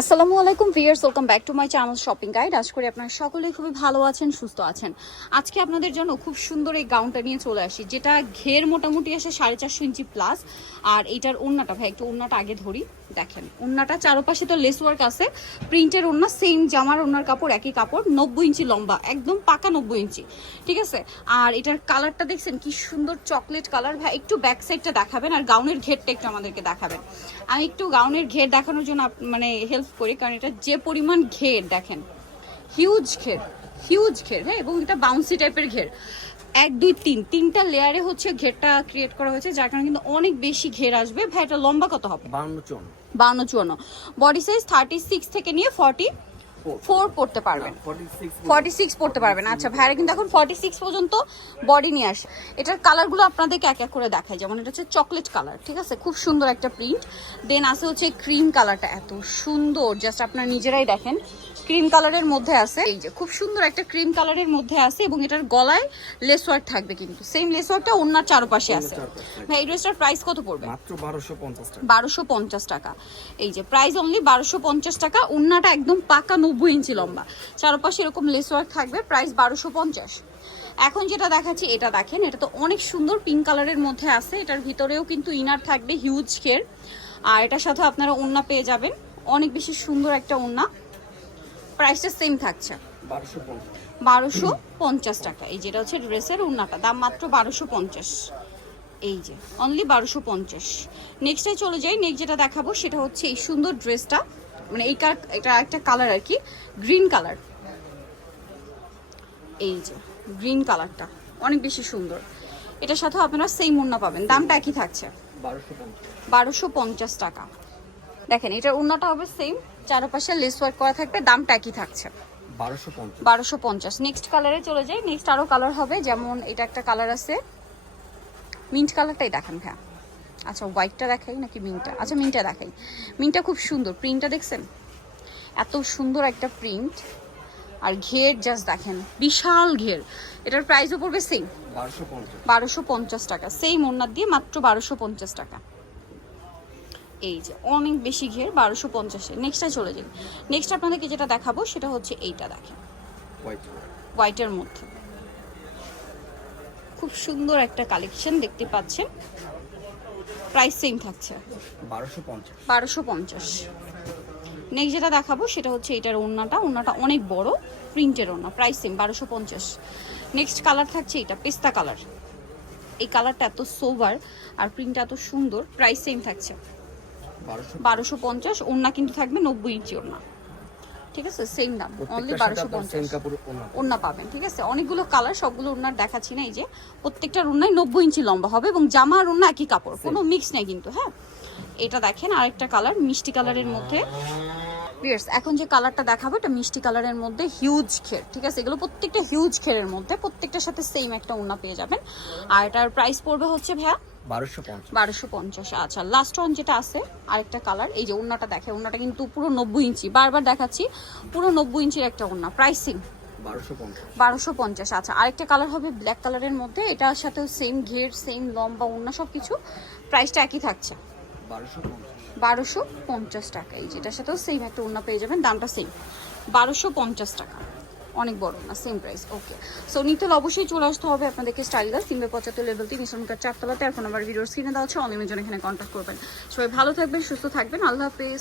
আসসালামু আলাইকুম viewers welcome back to my channel shopping guide. আশা করি আপনারা সকলেই খুবই ভালো আছেন, সুস্থ আছেন। আজকে আপনাদের জন্য খুব সুন্দর এই গাউনটা নিয়ে চলে আসি, যেটা ঘের মোটামুটি আসে সাড়ে চারশো ইঞ্চি প্লাস আর এটার ওন্নাটা ভাই, একটু ওন্নাটা আগে ধরি। দেখেন ওন্নাটা চারপাশে তো লেস ওয়ার্ক আছে। প্রিন্টের ওন্না সেম জামার ওন্নার কাপড়, একই কাপড়, নব্বই ইঞ্চি লম্বা, একদম পাকা নব্বই ইঞ্চি, ঠিক আছে? আর এটার কালারটা দেখছেন, কি সুন্দর চকলেট কালার ভাই, একটু ব্যাক সাইডটা দেখাবেন আর গাউনের ঘেরটা একটু আমাদেরকে দেখাবেন। আমি একটু গাউনের ঘের দেখানোর জন্য মানে হেল্প করি, কারণ এটা যে পরিমাণ ঘের, দেখেন হিউজ ঘের হিউজ ঘের হ্যাঁ? এবং এটা বাউন্সি টাইপের ঘের। এক, দুই, তিন, তিনটা লেয়ারে হচ্ছে ঘেরটা ক্রিয়েট করা হয়েছে, যার কারণে কিন্তু অনেক বেশি ঘের আসবে। ভাই, এটা লম্বা কত হবে? বাউন্ন চন বান্ন চুয়ান্ন। বডি সাইজ থার্টি সিক্স থেকে নিয়ে ফর্টি ফোর পড়তে পারবেন। ফর্টি সিক্স পড়তে পারবেন। আচ্ছা ভাইরা কিন্তু এখন ফর্টি সিক্স পর্যন্ত বডি নিয়ে আসে। এটার কালারগুলো আপনাদেরকে এক এক করে দেখায় যেমন এটা হচ্ছে চকলেট কালার ঠিক আছে? খুব সুন্দর একটা প্রিন্ট দেন আছে হচ্ছে ক্রিম কালারটা এত সুন্দর। জাস্ট আপনারা নিজেরাই দেখেন। ক্রিম কালারের মধ্যে আছে। এই যে খুব সুন্দর একটা ক্রিম কালারের মধ্যে আছে এবং এটার গলায় লেস ওয়ার্ক থাকবে কিন্তু। সেম লেস ওয়ার্কটা ওনার চারপাশে আছে। ভাই এই ড্রেসটার প্রাইস কত পড়বে? মাত্র বারোশো পঞ্চাশ টাকা। এই যে প্রাইস অনলি বারোশো পঞ্চাশ টাকা। উন্নাটা একদম পাকা নব্বই ইঞ্চি লম্বা। চারপাশে এরকম লেস ওয়ার্ক থাকবে প্রাইস বারোশো পঞ্চাশ। এখন যেটা দেখাচ্ছি, এটা দেখেন, এটা তো অনেক সুন্দর পিঙ্ক কালারের মধ্যে আছে। এটার ভিতরেও কিন্তু ইনার থাকবে হিউজ খের আর এটার সাথে আপনারা ওন্না পেয়ে যাবেন, অনেক বেশি সুন্দর একটা ওন্না প্রাইসটা সেম থাকছে। বারোশো পঞ্চাশ টাকা। এই যেটা হচ্ছে ড্রেসের উন্নাটা দাম মাত্র বারোশো পঞ্চাশ। এই যে অনলি বারোশো পঞ্চাশ। নেক্সটে চলে যাই নেক্সট যেটা দেখাবো, সেটা হচ্ছে এই সুন্দর ড্রেসটা মানে এই কার এটা একটা কালার আর কি গ্রিন কালার এই যে গ্রিন কালারটা অনেক বেশি সুন্দর। এটার সাথে আপনারা সেম উন্না পাবেন দামটা একই থাকছে। বারোশো পঞ্চাশ টাকা। দেখেন এটার উন্নাটা হবে সেম চারপাশে লেস ওয়ার্ক করা থাকবে দামটা একই থাকছে। বারোশো পঞ্চাশ। নেক্সট কালারে চলে যাই নেক্সট আরও কালার হবে যেমন এটা একটা কালার আছে। মিন্ট কালারটাই দেখান ভ্যা আচ্ছা হোয়াইটটা দেখাই নাকি মিনটা আচ্ছা মিনটা দেখাই। মিনটা খুব সুন্দর। প্রিন্টটা দেখছেন? এত সুন্দর একটা প্রিন্ট আর ঘের জাস্ট দেখেন বিশাল ঘের। এটার প্রাইসও পড়বে সেম বারোশো পঞ্চাশ। টাকা। সেই ওনার দিয়ে মাত্র বারোশো পঞ্চাশ টাকা। এই যে অনেক বেশি ঘের বারোশো পঞ্চাশে। নেক্সটটা চলে যাই। নেক্সট আপনাদেরকে যেটা দেখাবো সেটা হচ্ছে এইটা দেখেন। হোয়াইটের মধ্যে। খুব সুন্দর একটা কালেকশন দেখতে পাচ্ছেন। প্রাইস সেম থাকছে। বারোশো পঞ্চাশ। নেক্সট যেটা দেখাবো সেটা হচ্ছে এটার ওড়নাটা। ওড়নাটা অনেক বড় প্রিন্টের ওড়না প্রাইস সেম বারোশো পঞ্চাশ। নেক্সট কালার থাকছে এটা পেস্তা কালার এই কালারটা এত সোভার আর প্রিন্টটা এত সুন্দর প্রাইস সেম থাকছে। বারোশো পঞ্চাশ ওড়না কিন্তু থাকবে নব্বই ইঞ্চি ওড়না। ঠিক আছে? সেম দাম অনলি বারোশো পঞ্চাশ। ওড়না পাবেন। ঠিক আছে? অনেকগুলো কালার সবগুলো ওড়নার দেখাচ্ছি না এই যে প্রত্যেকটা ওড়নায় নব্বই ইঞ্চি লম্বা হবে এবং জামা আর ওড়না একই কাপড় কোনো মিক্স নেই কিন্তু হ্যাঁ? এটা দেখেন আরেকটা কালার মিষ্টি কালারের মধ্যে। Viewers, এখন যে কালারটা দেখাবো এটা মিষ্টি কালারের মধ্যে হিউজ খের ঠিক আছে? এগুলো প্রত্যেকটা হিউজ খেরের মধ্যে প্রত্যেকটার সাথে সেম একটা ওড়না পেয়ে যাবেন। আর এটার প্রাইস পড়বে হচ্ছে ভাইয়া বারোশো পঞ্চাশ। আচ্ছা লাস্ট ওয়ান যেটা আছে আরেকটা কালার এই যে ওড়নাটা দেখে ওড়নাটা কিন্তু পুরো নব্বই ইঞ্চি। বারবার দেখাচ্ছি পুরো নব্বই ইঞ্চির একটা ওড়না প্রাইসিং বারোশো পঞ্চাশ। আচ্ছা আরেকটা কালার হবে ব্ল্যাক কালারের মধ্যে এটার সাথেও সেম ঘের সেম লম্বা ওড়না সব কিছু প্রাইসটা একই থাকছে। বারোশো বারোশো পঞ্চাশ টাকা। এই যেটার সাথেও সেম একটা ওড়না পেয়ে যাবেন, দামটা সেম বারোশো পঞ্চাশ টাকা। অনেক বড় না সেম প্রাইস ওকে সো নিতে অবশ্যই চলে আসতে হবে আপনাদেরকে স্টাইল তিনবে পঁচাত্তর লেভেল তিন ইসলামকার চারতলাতে বাদার এখন আমার ভিডিওর স্ক্রিনে দেওয়া হচ্ছে অনলাইনের জন্য এখানে কন্ট্যাক্ট করবেন। সবাই ভালো থাকবেন, সুস্থ থাকবেন। আল্লাহ হাফেজ।